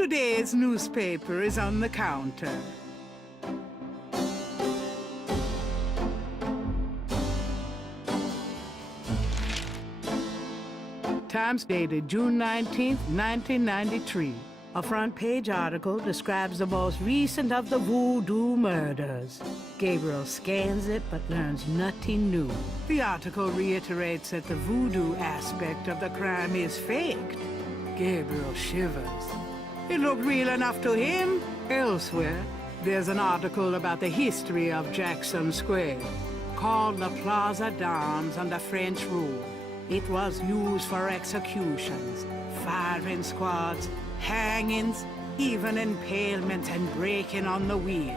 Today's newspaper is on the counter. Times dated June 19th, 1993. A front-page article describes the most recent of the Voodoo murders. Gabriel scans it but learns nothing new. The article reiterates that the voodoo aspect of the crime is faked. Gabriel shivers. It looked real enough to him. Elsewhere, there's an article about the history of Jackson Square, called the Plaza d'Armes under French rule. It was used for executions, firing squads, hangings, even impalements and breaking on the wheel.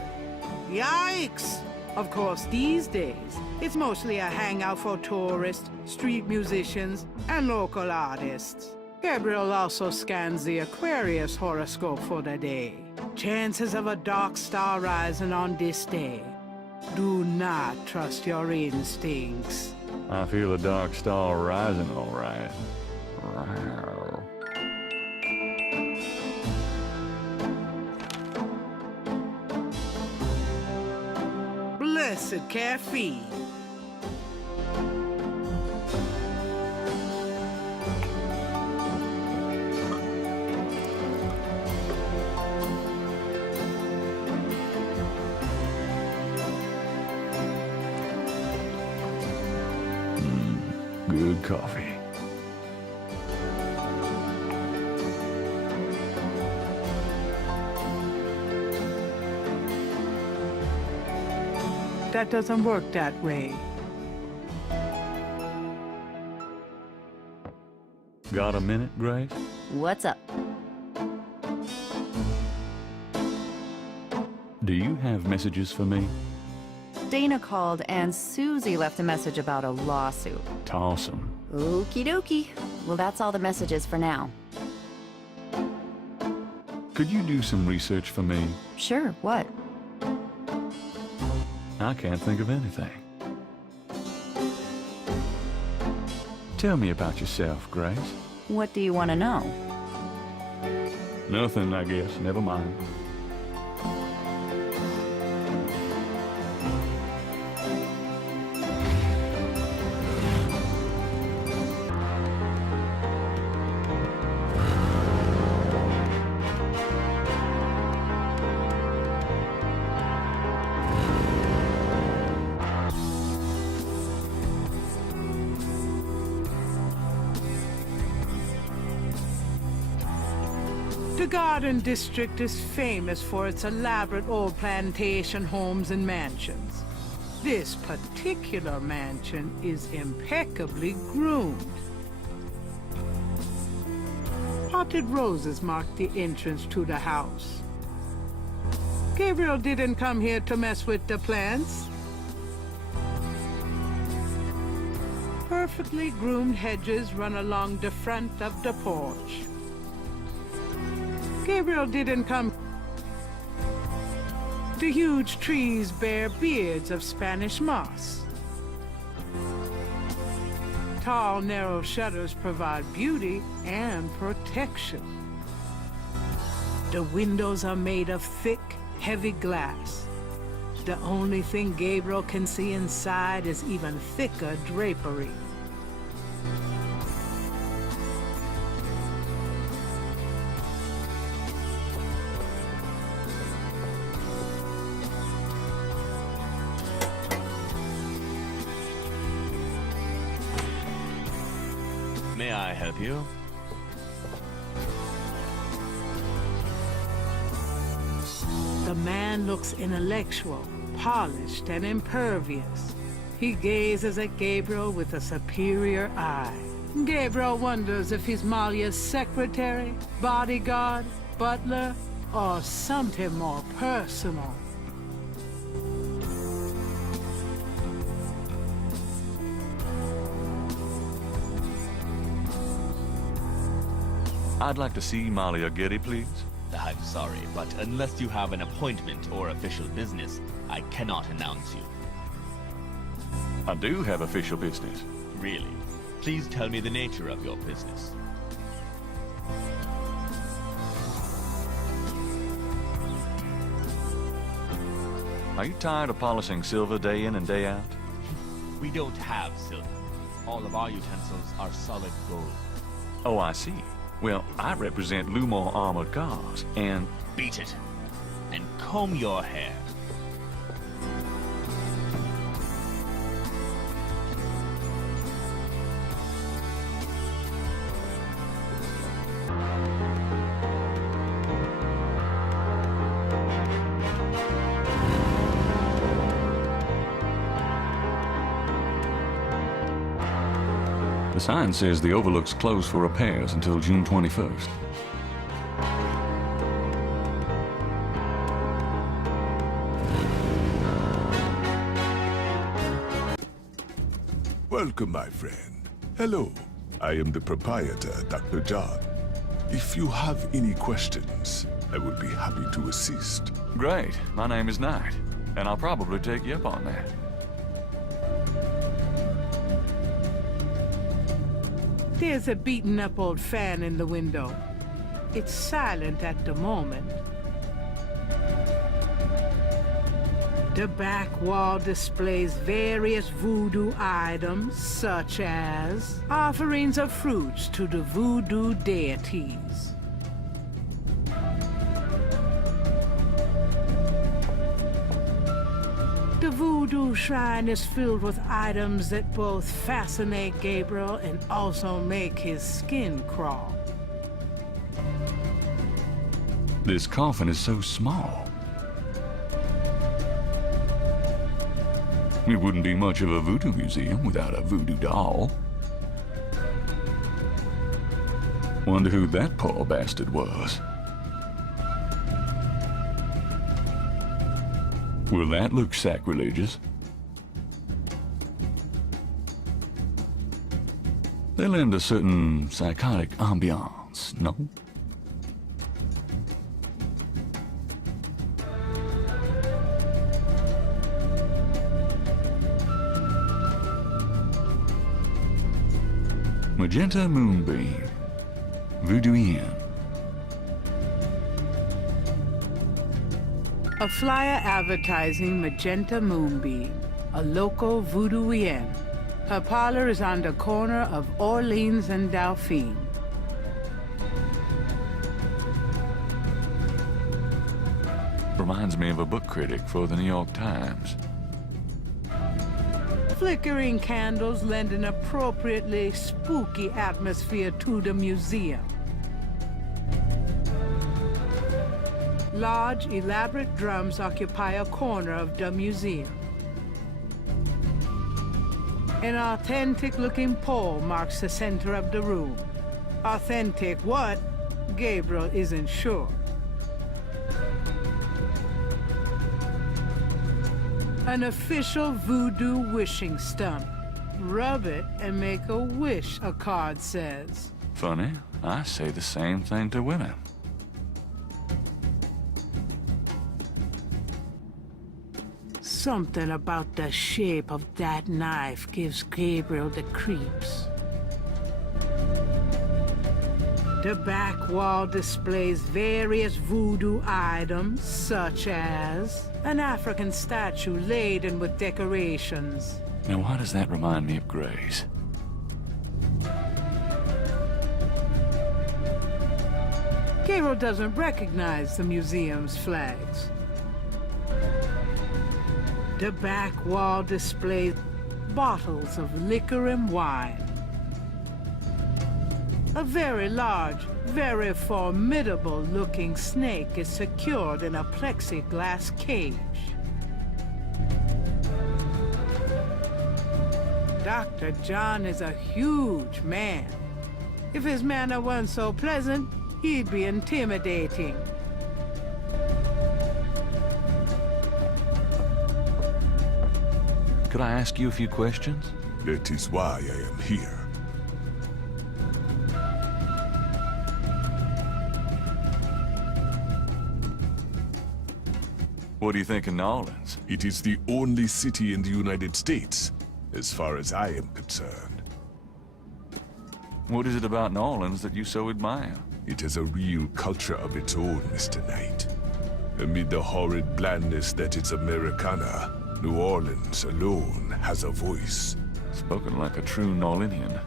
Yikes! Of course, these days, it's mostly a hangout for tourists, street musicians, and local artists. Gabriel also scans the Aquarius horoscope for the day. Chances of a dark star rising on this day. Do not trust your instincts. I feel a dark star rising, all right. Rawr. Blessed caffeine. Good coffee. That doesn't work that way. Got a minute, Grace? What's up? Do you have messages for me? Dana called and Susie left a message about a lawsuit. Toss 'em. Okie dokie. Well, that's all the messages for now. Could you do some research for me? Sure, what? I can't think of anything. Tell me about yourself, Grace. What do you want to know? Nothing, I guess. Never mind. The Garden District is famous for its elaborate old plantation homes and mansions. This particular mansion is impeccably groomed. Potted roses mark the entrance to the house. Gabriel didn't come here to mess with the plants. Perfectly groomed hedges run along the front of the porch. Gabriel didn't come. The huge trees bear beards of Spanish moss. Tall, narrow shutters provide beauty and protection. The windows are made of thick, heavy glass. The only thing Gabriel can see inside is even thicker drapery. May I help you? The man looks intellectual, polished, and impervious. He gazes at Gabriel with a superior eye. Gabriel wonders if he's Malia's secretary, bodyguard, butler, or something more personal. I'd like to see Malia Getty, please. I'm sorry, but unless you have an appointment or official business, I cannot announce you. I do have official business. Really? Please tell me the nature of your business. Are you tired of polishing silver day in and day out? We don't have silver. All of our utensils are solid gold. Oh, I see. Well, I represent Lumor Armored Cars, and... Beat it. And comb your hair. The sign says the Overlook's closed for repairs until June 21st. Welcome, my friend. Hello. I am the proprietor, Dr. John. If you have any questions, I will be happy to assist. Great. My name is Knight, and I'll probably take you up on that. There's a beaten-up old fan in the window. It's silent at the moment. The back wall displays various voodoo items, such as offerings of fruits to the voodoo deities. The voodoo shrine is filled with items that both fascinate Gabriel and also make his skin crawl. This coffin is so small. It wouldn't be much of a voodoo museum without a voodoo doll. Wonder who that poor bastard was. Will that look sacrilegious? They lend a certain psychotic ambiance, no? Magenta Moonbeam, Voodoo Inn. A flyer advertising Magenta Moonbeam, a local voodoo inn. Her parlor is on the corner of Orleans and Dauphine. Reminds me of a book critic for the New York Times. Flickering candles lend an appropriately spooky atmosphere to the museum. Large, elaborate drums occupy a corner of the museum. An authentic-looking pole marks the center of the room. Authentic what? Gabriel isn't sure. An official voodoo wishing stump. Rub it and make a wish, a card says. Funny, I say the same thing to women. Something about the shape of that knife gives Gabriel the creeps. The back wall displays various voodoo items, such as an African statue laden with decorations. Now, why does that remind me of Grace? Gabriel doesn't recognize the museum's flags. The back wall displays bottles of liquor and wine. A very large, very formidable-looking snake is secured in a plexiglass cage. Dr. John is a huge man. If his manner weren't so pleasant, he'd be intimidating. Could I ask you a few questions? That is why I am here. What do you think of New Orleans? It is the only city in the United States, as far as I am concerned. What is it about New Orleans that you so admire? It has a real culture of its own, Mr. Knight. Amid the horrid blandness that is Americana, New Orleans alone has a voice. Spoken like a true Nolinian.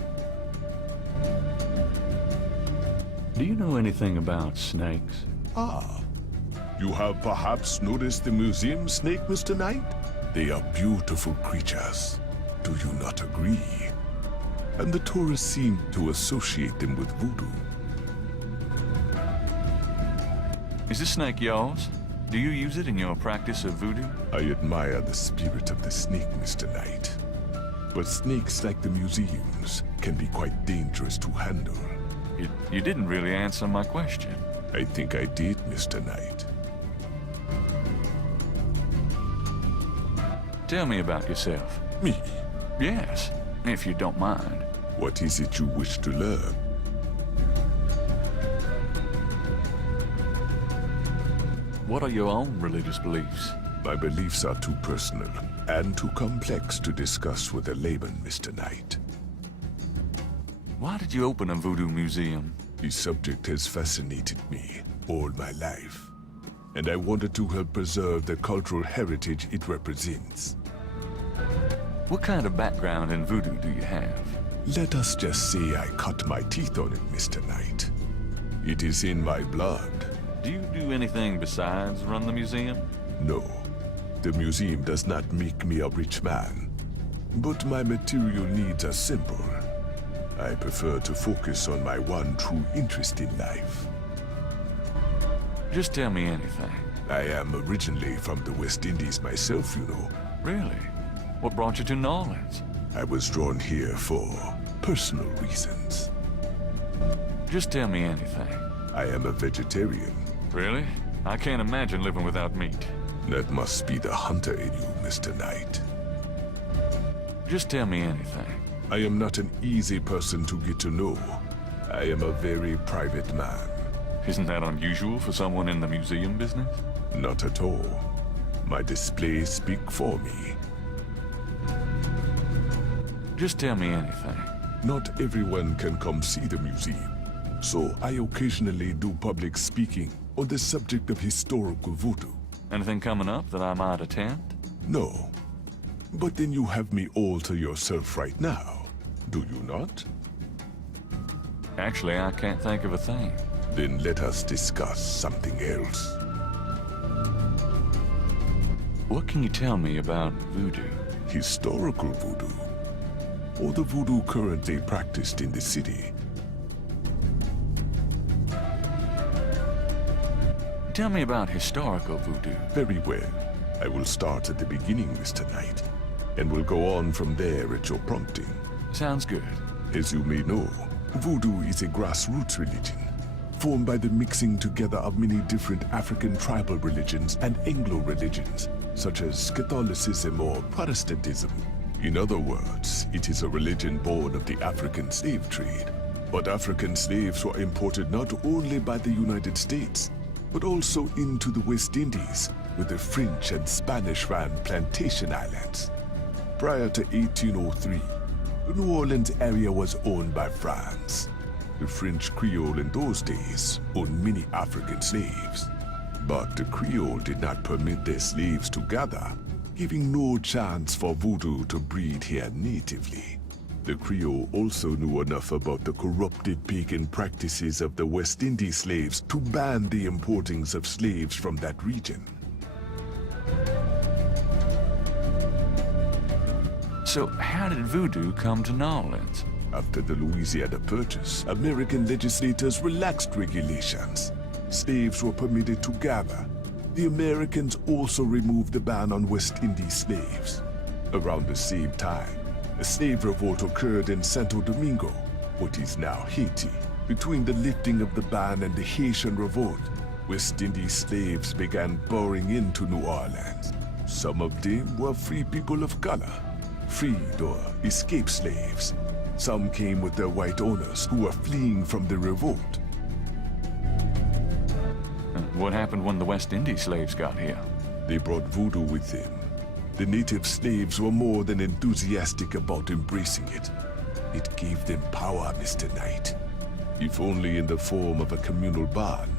Do you know anything about snakes? Ah, you have perhaps noticed the museum snake, Mr. Knight? They are beautiful creatures. Do you not agree? And the tourists seem to associate them with voodoo. Is this snake yours? Do you use it in your practice of voodoo? I admire the spirit of the snake, Mr. Knight. But snakes like the museums can be quite dangerous to handle. You didn't really answer my question. I think I did, Mr. Knight. Tell me about yourself. Me? Yes, if you don't mind. What is it you wish to learn? What are your own religious beliefs? My beliefs are too personal and too complex to discuss with a layman, Mr. Knight. Why did you open a voodoo museum? The subject has fascinated me all my life, and I wanted to help preserve the cultural heritage it represents. What kind of background in voodoo do you have? Let us just say I cut my teeth on it, Mr. Knight. It is in my blood. Do you do anything besides run the museum? No, the museum does not make me a rich man, but my material needs are simple. I prefer to focus on my one true interest in life. Just tell me anything. I am originally from the West Indies myself, you know. Really? What brought you to New Orleans? I was drawn here for personal reasons. Just tell me anything. I am a vegetarian. Really? I can't imagine living without meat. That must be the hunter in you, Mr. Knight. Just tell me anything. I am not an easy person to get to know. I am a very private man. Isn't that unusual for someone in the museum business? Not at all. My displays speak for me. Just tell me anything. Not everyone can come see the museum, so I occasionally do public speaking on the subject of historical voodoo. Anything coming up that I might attend? No. But then you have me all to yourself right now, do you not? Actually, I can't think of a thing. Then let us discuss something else. What can you tell me about voodoo? Historical voodoo, or the voodoo currently practiced in the city. Tell me about historical voodoo. Very well. I will start at the beginning, Mr. Knight, and will go on from there at your prompting. Sounds good. As you may know, voodoo is a grassroots religion, formed by the mixing together of many different African tribal religions and Anglo religions, such as Catholicism or Protestantism. In other words, it is a religion born of the African slave trade. But African slaves were imported not only by the United States, but also into the West Indies, where the French and Spanish ran plantation islands. Prior to 1803, the New Orleans area was owned by France. The French Creole in those days owned many African slaves. But the Creole did not permit their slaves to gather, giving no chance for voodoo to breed here natively. The Creole also knew enough about the corrupted pagan practices of the West Indies slaves to ban the importings of slaves from that region. So how did voodoo come to New Orleans? After the Louisiana Purchase, American legislators relaxed regulations. Slaves were permitted to gather. The Americans also removed the ban on West Indies slaves. Around the same time, a slave revolt occurred in Santo Domingo, what is now Haiti. Between the lifting of the ban and the Haitian Revolt, West Indies slaves began pouring into New Orleans. Some of them were free people of color, freed or escaped slaves. Some came with their white owners who were fleeing from the revolt. What happened when the West Indies slaves got here? They brought voodoo with them. The native slaves were more than enthusiastic about embracing it. It gave them power, Mr. Knight. If only in the form of a communal bond,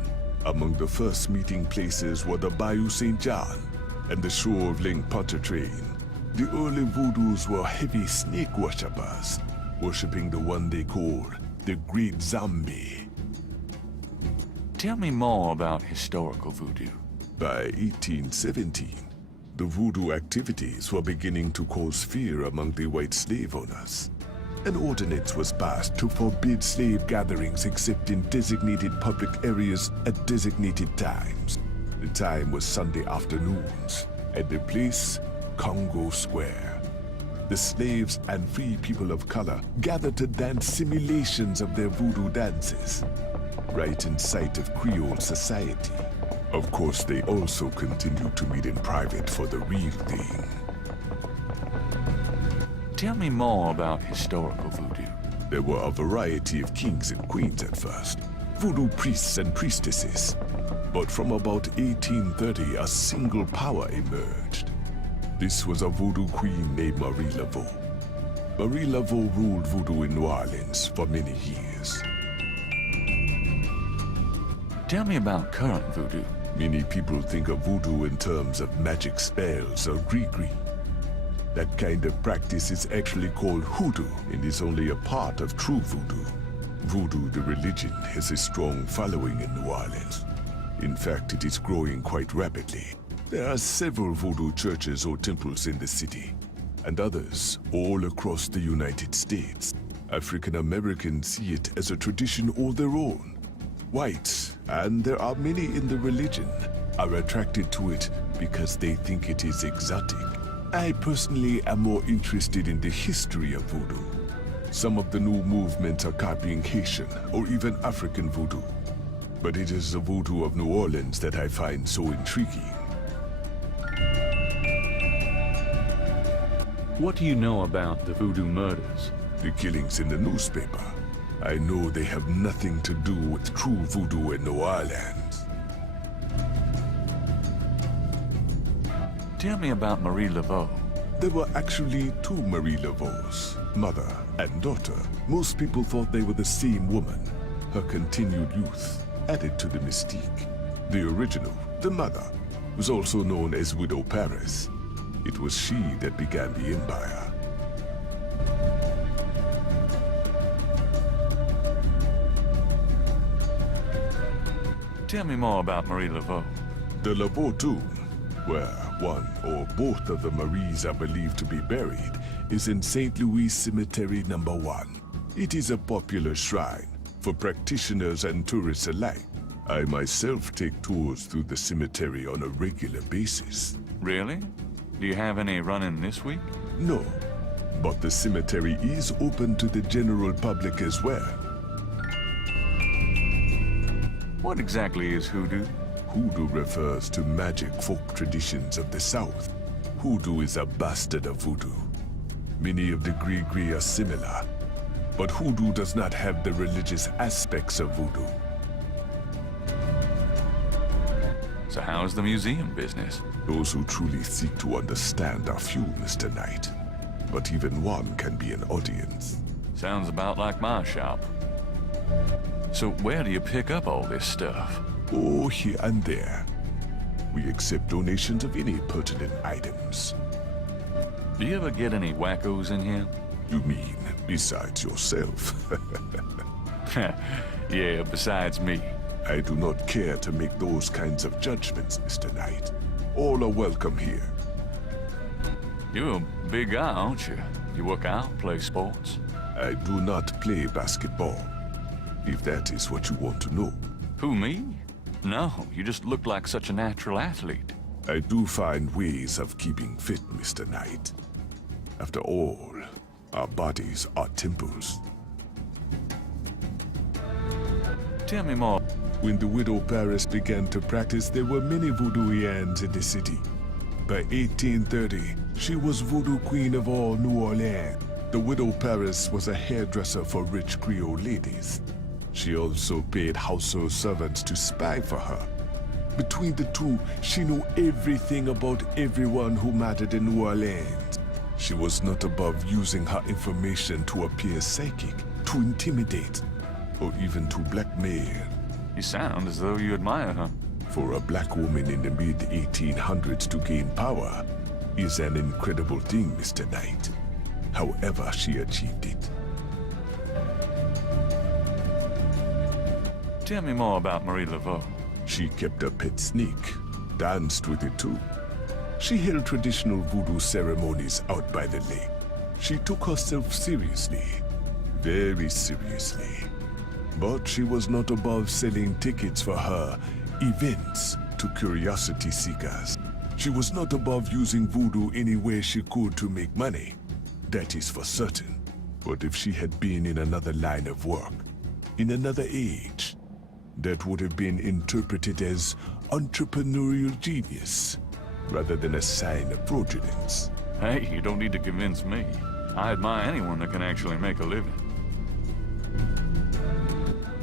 Among the first meeting places were the Bayou St. John and the shore of Lake Pontchartrain. The early Voodoos were heavy snake worshippers, worshipping the one they called the Great Zombie. Tell me more about historical voodoo. By 1817, the voodoo activities were beginning to cause fear among the white slave owners. An ordinance was passed to forbid slave gatherings except in designated public areas at designated times. The time was Sunday afternoons, and the place, Congo Square. The slaves and free people of color gathered to dance simulations of their voodoo dances, right in sight of Creole society. Of course, they also continued to meet in private for the real thing. Tell me more about historical voodoo. There were a variety of kings and queens at first, voodoo priests and priestesses. But from about 1830, a single power emerged. This was a voodoo queen named Marie Laveau. Marie Laveau ruled voodoo in New Orleans for many years. Tell me about current voodoo. Many people think of voodoo in terms of magic spells or gree-gree. That kind of practice is actually called hoodoo and is only a part of true voodoo. Voodoo, the religion, has a strong following in New Orleans. In fact, it is growing quite rapidly. There are several voodoo churches or temples in the city, and others all across the United States. African Americans see it as a tradition all their own. Whites, and there are many in the religion, are attracted to it because they think it is exotic. I personally am more interested in the history of voodoo. Some of the new movements are copying Haitian or even African voodoo. But it is the voodoo of New Orleans that I find so intriguing. What do you know about the voodoo murders? The killings in the newspaper. I know they have nothing to do with true voodoo in New Orleans. Tell me about Marie Laveau. There were actually two Marie Laveaus, mother and daughter. Most people thought they were the same woman. Her continued youth added to the mystique. The original, the mother, was also known as Widow Paris. It was she that began the empire. Tell me more about Marie Laveau. The Laveau tomb, where one or both of the Maries are believed to be buried, is in St. Louis Cemetery No. 1. It is a popular shrine for practitioners and tourists alike. I myself take tours through the cemetery on a regular basis. Really? Do you have any running this week? No, but the cemetery is open to the general public as well. What exactly is hoodoo? Hoodoo refers to magic folk traditions of the South. Hoodoo is a bastard of voodoo. Many of the gree-gree are similar, but hoodoo does not have the religious aspects of voodoo. So how's the museum business? Those who truly seek to understand are few, Mr. Knight. But even one can be an audience. Sounds about like my shop. So where do you pick up all this stuff? Oh, here and there. We accept donations of any pertinent items. Do you ever get any wackos in here? You mean, besides yourself? Yeah, besides me. I do not care to make those kinds of judgments, Mr. Knight. All are welcome here. You're a big guy, aren't you? You work out, play sports? I do not play basketball, if that is what you want to know. Who, me? No, you just look like such a natural athlete. I do find ways of keeping fit, Mr. Knight. After all, our bodies are temples. Tell me more. When the Widow Paris began to practice, there were many voodooians in the city. By 1830, she was voodoo queen of all New Orleans. The Widow Paris was a hairdresser for rich Creole ladies. She also paid household servants to spy for her. Between the two, she knew everything about everyone who mattered in New Orleans. She was not above using her information to appear psychic, to intimidate, or even to blackmail. You sound as though you admire her. For a black woman in the mid-1800s to gain power is an incredible thing, Mr. Knight. However she achieved it. Tell me more about Marie Laveau. She kept a pet snake, danced with it too. She held traditional voodoo ceremonies out by the lake. She took herself seriously, very seriously. But she was not above selling tickets for her events to curiosity seekers. She was not above using voodoo any way she could to make money. That is for certain. But if she had been in another line of work, in another age, that would have been interpreted as entrepreneurial genius, rather than a sign of fraudulence. Hey, you don't need to convince me. I admire anyone that can actually make a living.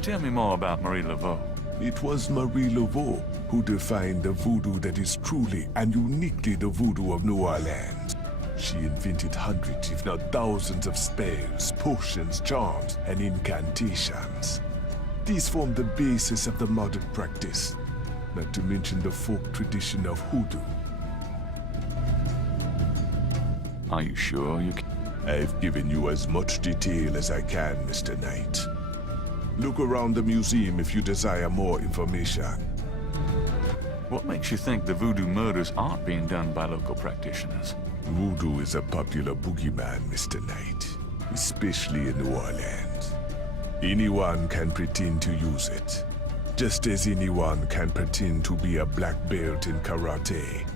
Tell me more about Marie Laveau. It was Marie Laveau who defined the voodoo that is truly and uniquely the voodoo of New Orleans. She invented hundreds, if not thousands, of spells, potions, charms, and incantations. These form the basis of the modern practice, not to mention the folk tradition of Voodoo. Are you sure you can? I've given you as much detail as I can, Mr. Knight. Look around the museum if you desire more information. What makes you think the voodoo murders aren't being done by local practitioners? Voodoo is a popular boogeyman, Mr. Knight, especially in New Orleans. Anyone can pretend to use it, just as anyone can pretend to be a black belt in karate.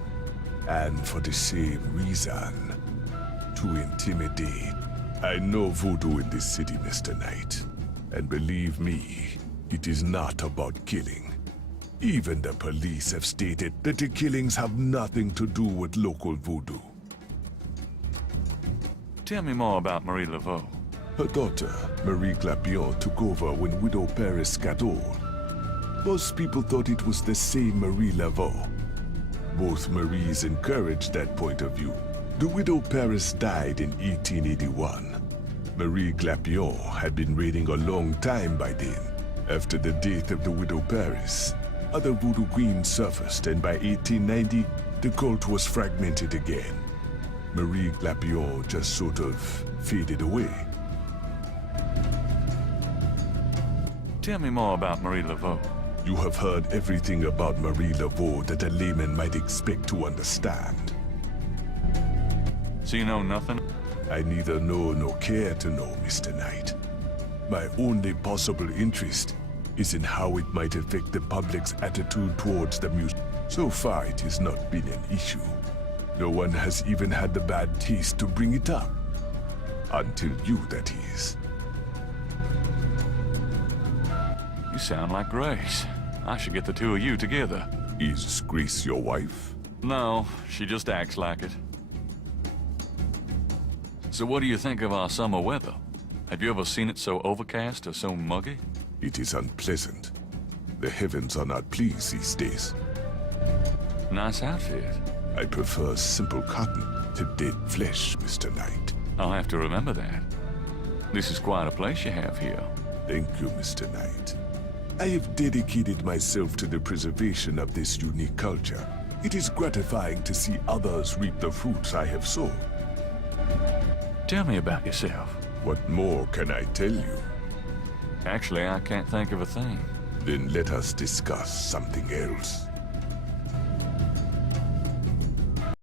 And for the same reason, to intimidate. I know voodoo in this city, Mr. Knight. And believe me, it is not about killing. Even the police have stated that the killings have nothing to do with local voodoo. Tell me more about Marie Laveau. Her daughter, Marie Glapion, took over when Widow Paris got old. Most people thought it was the same Marie Laveau. Both Maries encouraged that point of view. The Widow Paris died in 1881. Marie Glapion had been reigning a long time by then. After the death of the Widow Paris, other voodoo queens surfaced, and by 1890, the cult was fragmented again. Marie Glapion just sort of faded away. Tell me more about Marie Laveau. You have heard everything about Marie Laveau that a layman might expect to understand. So you know nothing? I neither know nor care to know, Mr. Knight. My only possible interest is in how it might affect the public's attitude towards the music. So far, it has not been an issue. No one has even had the bad taste to bring it up. Until you, that is. You sound like Grace. I should get the two of you together. Is Grace your wife? No, she just acts like it. So what do you think of our summer weather? Have you ever seen it so overcast or so muggy? It is unpleasant. The heavens are not pleased these days. Nice outfit. I prefer simple cotton to dead flesh, Mr. Knight. I'll have to remember that. This is quite a place you have here. Thank you, Mr. Knight. I have dedicated myself to the preservation of this unique culture. It is gratifying to see others reap the fruits I have sown. Tell me about yourself. What more can I tell you? Actually, I can't think of a thing. Then let us discuss something else.